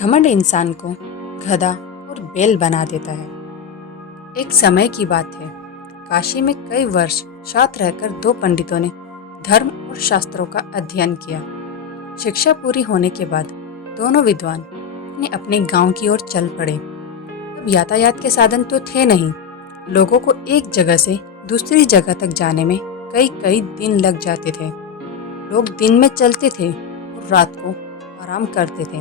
घमंड इंसान को गधा और बैल बना देता है। एक समय की बात है, काशी में कई वर्ष साथ रहकर दो पंडितों ने धर्म और शास्त्रों का अध्ययन किया। शिक्षा पूरी होने के बाद दोनों विद्वान अपने अपने गांव की ओर चल पड़े। अब यातायात के साधन तो थे नहीं। लोगों को एक जगह से दूसरी जगह तक जाने में कई कई दिन लग जाते थे। लोग दिन में चलते थे और रात को आराम करते थे।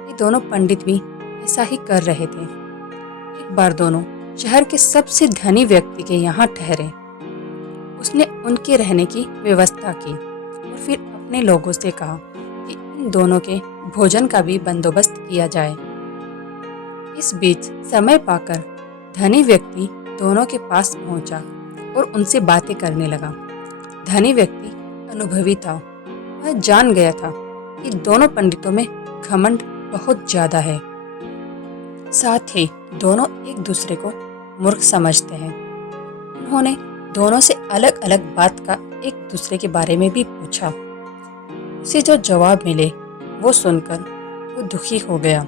ये दोनों पंडित भी ऐसा ही कर रहे थे। एक बार दोनों शहर के सबसे धनी व्यक्ति के यहाँ ठहरे। उसने उनके रहने की व्यवस्था की और फिर अपने लोगों से कहा कि इन दोनों के भोजन का भी बंदोबस्त किया जाए। इस बीच समय पाकर धनी व्यक्ति दोनों के पास पहुंचा और उनसे बातें करने लगा। धनी व्यक्ति अनुभवी था। वह जान गया था कि दोनों पंडितों में घमंड बहुत ज्यादा है। साथ ही दोनों एक दूसरे को मूर्ख समझते हैं। उन्होंने दोनों से अलग अलग बात का एक दूसरे के बारे में भी पूछा। उसे जो जवाब मिले वो सुनकर वो दुखी हो गया।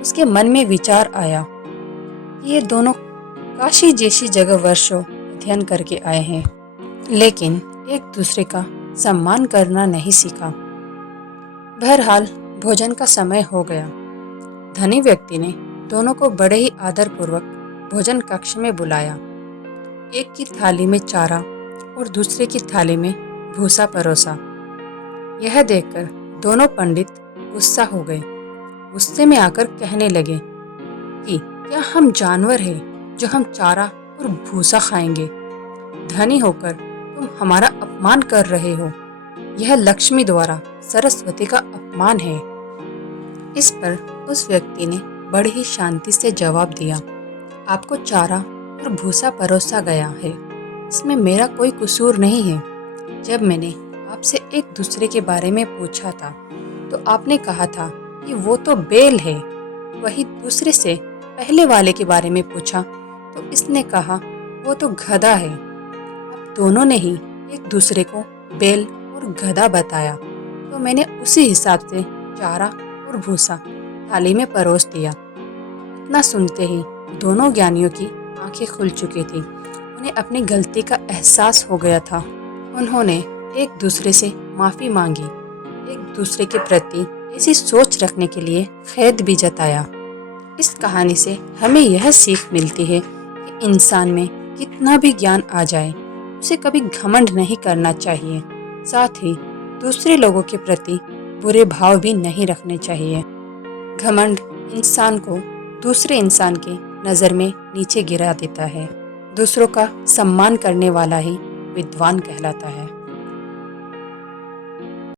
उसके मन में विचार आया कि ये दोनों काशी जैसी जगह वर्षों अध्ययन करके आए हैं, लेकिन एक दूसरे का सम्मान करना नहीं सीखा। बहरहाल भोजन का समय हो गया। धनी व्यक्ति ने दोनों को बड़े ही आदरपूर्वक भोजन कक्ष में बुलाया। एक की थाली में चारा और दूसरे की थाली में भूसा परोसा। यह देखकर दोनों पंडित गुस्सा हो गए। गुस्से में आकर कहने लगे कि क्या हम जानवर हैं जो हम चारा और भूसा खाएंगे? धनी होकर तुम हमारा अपमान कर रहे हो। यह लक्ष्मी द्वारा सरस्वती का अपमान है। इस पर उस व्यक्ति ने बड़ी ही शांति से जवाब दिया, आपको चारा और भूसा परोसा गया है, इसमें मेरा कोई कसूर नहीं है। जब मैंने आपसे एक दूसरे के बारे में पूछा था तो आपने कहा था कि वो तो बैल है। वही दूसरे से पहले वाले के बारे में पूछा तो इसने कहा वो तो गधा है। अब दोनों ने ही एक दूसरे को बैल और गधा बताया तो मैंने उसी हिसाब से चारा और भूसा थाली में परोस दिया। इतना सुनते ही दोनों ज्ञानियों की आंखें खुल चुकी थी। उन्हें अपनी गलती का एहसास हो गया था। उन्होंने एक दूसरे से माफ़ी मांगी। एक दूसरे के प्रति ऐसी सोच रखने के लिए खेद भी जताया। इस कहानी से हमें यह सीख मिलती है कि इंसान में कितना भी ज्ञान आ जाए, उसे कभी घमंड नहीं करना चाहिए। साथ ही दूसरे लोगों के प्रति बुरे भाव भी नहीं रखने चाहिए। घमंड इंसान को दूसरे इंसान की नज़र में नीचे गिरा देता है। दूसरों का सम्मान करने वाला ही विद्वान कहलाता है।